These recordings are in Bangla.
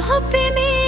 সহ প্রেমী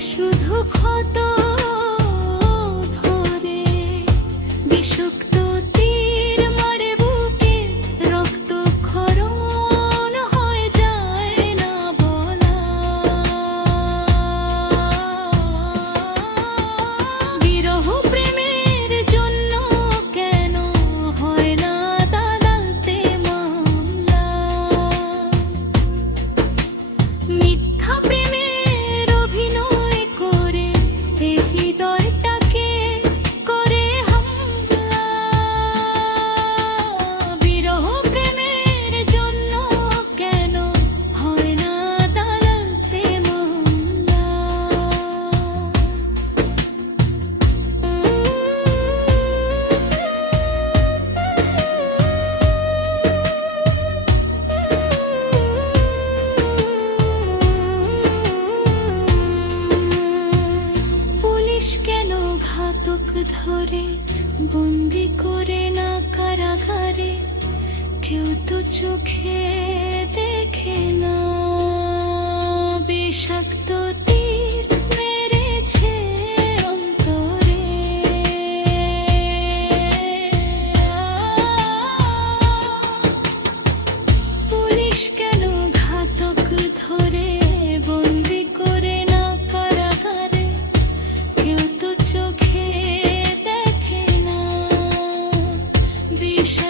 শুধু ক্ষত ধারে কেউ তো চোখে দেখে না। বিষাক্ত Isha.